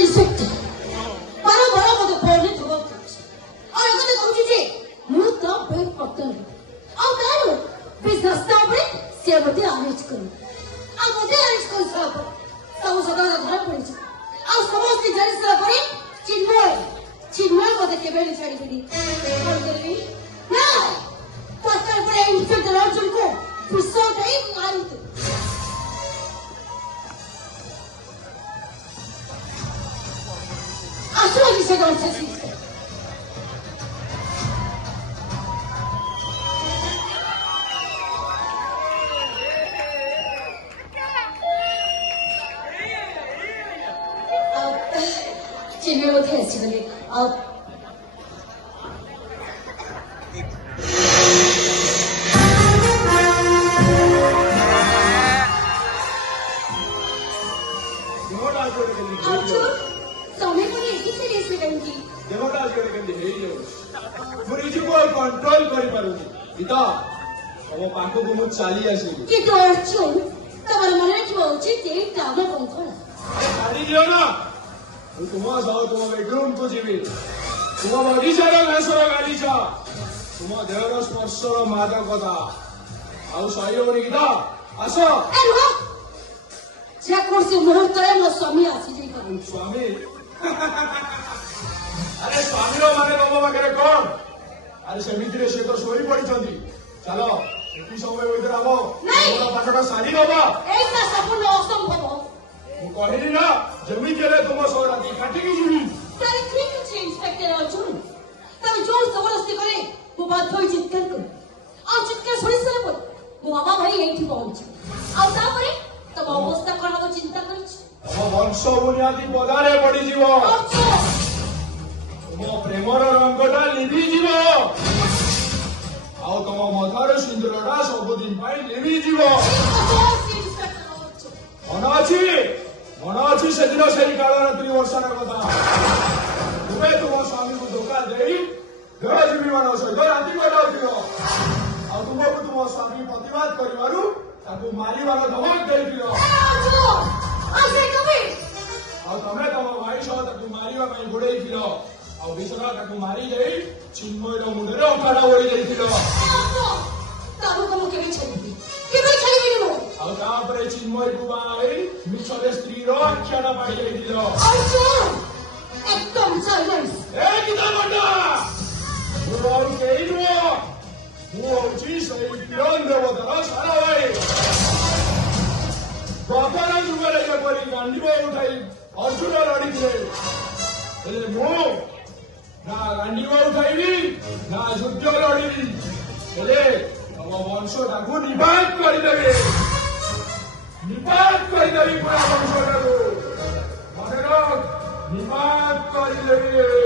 inspector. Para bora mode phone thabo. Aur agate कहूची जे मु तो bake पतन. आउ तारो business ता उपरे से मते arrange करू. आ मते arrange कर सब. सब सदा धरा पड़ी. आउ समस्त जारी सला परे चिन्मय मते केबे छाड़ी देनी. कौन करबी? ना. पत्थर पड़े इंस्पेक्टर अर्जुन को गुस्सा दे मारू तो. Assolutely se non si esiste. चिन्मय को थे अच्छी बने. देवदास कंट्रोल करी पारुनी इता हम पाखो को मु चाली आसी कि तो अर्चो तमर मन रखिबो उचित ए काम कोन कोन गाड़ी लियो ना तुम जाओ तुम बेडरूम को जीवी तुम बगीचार घासर गाड़ी छा तुम देहर स्पर्शर मादकता आउ सही होनी गीता आसो ए रुको जे कोर्सी मुहूर्त रे मो स्वामी आसी जई करू स्वामी अरे स्वामी रो माने तम पाखे कौन अरे सेमिति से तो सोई पड़ी चलो एति समय भीतर आबो मोर पाठटा सारी दबा एटा संपूर्ण असंभव मु कहली ना जमी केले तुम सो राती काटी की जीवी तारी ठीक अछि इंस्पेक्टर अर्जुन तमे जोर जबरदस्ती करे मु बात होई चित्कार कर आ चित्कार सुनि सरे पर मु बाबा भाई एठी पहुंची आ तापरे तम अवस्था कोन हो चिंता करिछि तम वंश बुनियादी पदारे पड़ी जीवो तुम प्रेमर रंगटा लिभि जीवो आउ तम मथार सिंदूरटा सबुदिन पाई लिभि जीवो मन अच्छी से दिन से कालरात्रि वर्षार कथा तुम्हें तुम स्वामी को धोखा दे देहजीवी मान सहित राति कटाऊ आ तुमको तुम स्वामी प्रतिवाद कर मारिबार धमक दे तमें तुम भाई सह मारे गोड़े विषरा मारी दे चिन्मयर मुंडे अठाड़ा ओढ़ी चिन्मय को बाई मिछरे स्त्री आख्याटा पाई एकदम साइलेंस देवतार सारा भाई प्रथम जुगे जपरी गांडीव उठाई अर्जुन लड़ी थे मु ना गांडीव उठाइबी ना युद्ध लड़ी तम वंशटा को निपात करदेवी पूरा वंशटा को निपात करदेवी